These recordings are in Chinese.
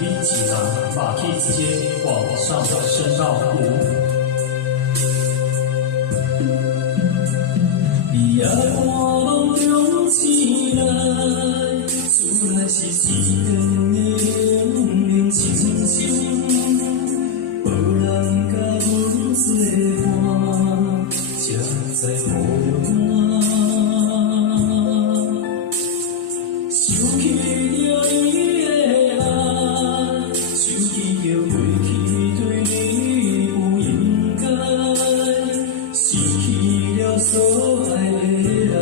一起把一阶往上升到谷。你啊，我中起来，出来是一天的冷清清，无人甲阮作伴，才在孤单。想起了你。所爱的人，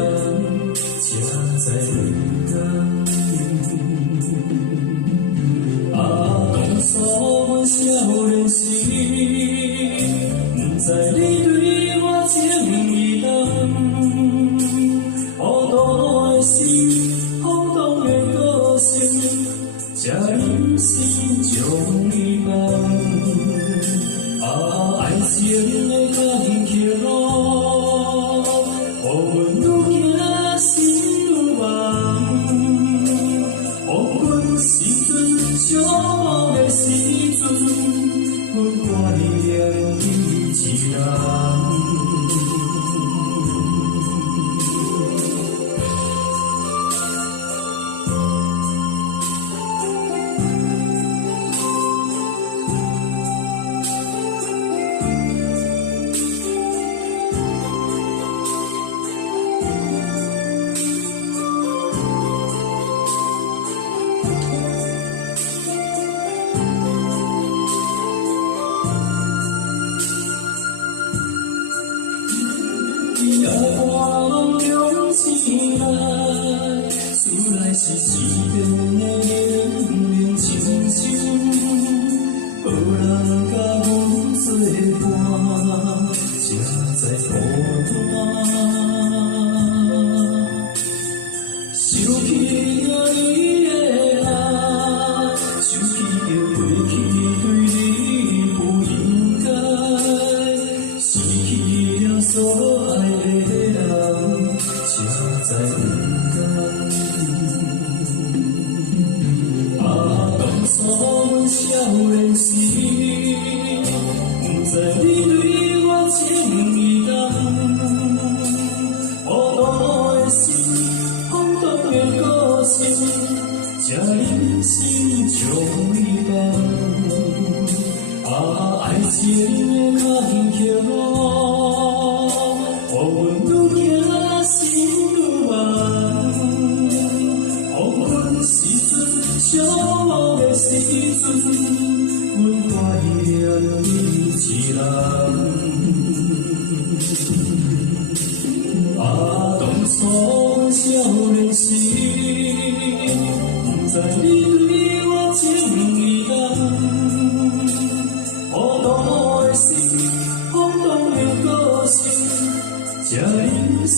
才知感啊，当初阮少年时，不知你对我情意重，糊涂的心，空洞的个性，才忍心将你放啊，爱情的坎坷路。予阮愈行心愈忙，黄昏时阵寂寞的时阵，阮怀念你一人。你啊，我拢中醒来，厝内是一片的冷清清，无人甲阮作伴，才在孤单。想起了你的爱，想起了过去对你不应该，失去了所爱。才不甘啊！当初阮少年时，不知你对我情意重，糊涂的心，空洞的个性，才忍心将你放啊！爱情的坎坷路，予阮愈行心。寂寞的时阵，阮怀念你一人。啊，当初少年时，不知你对我情意重，糊涂的心，空洞的个性，才忍心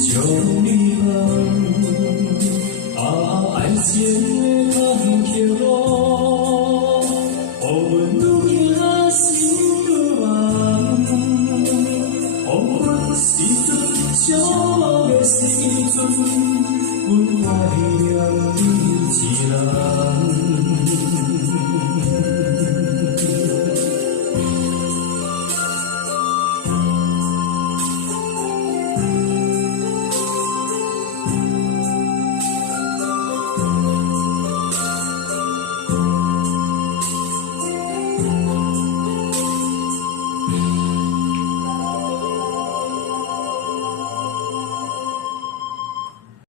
将你放。啊，爱情的坎坷路，予阮愈行心愈忙。黄昏时阵，寂寞的时阵，阮怀念你一人。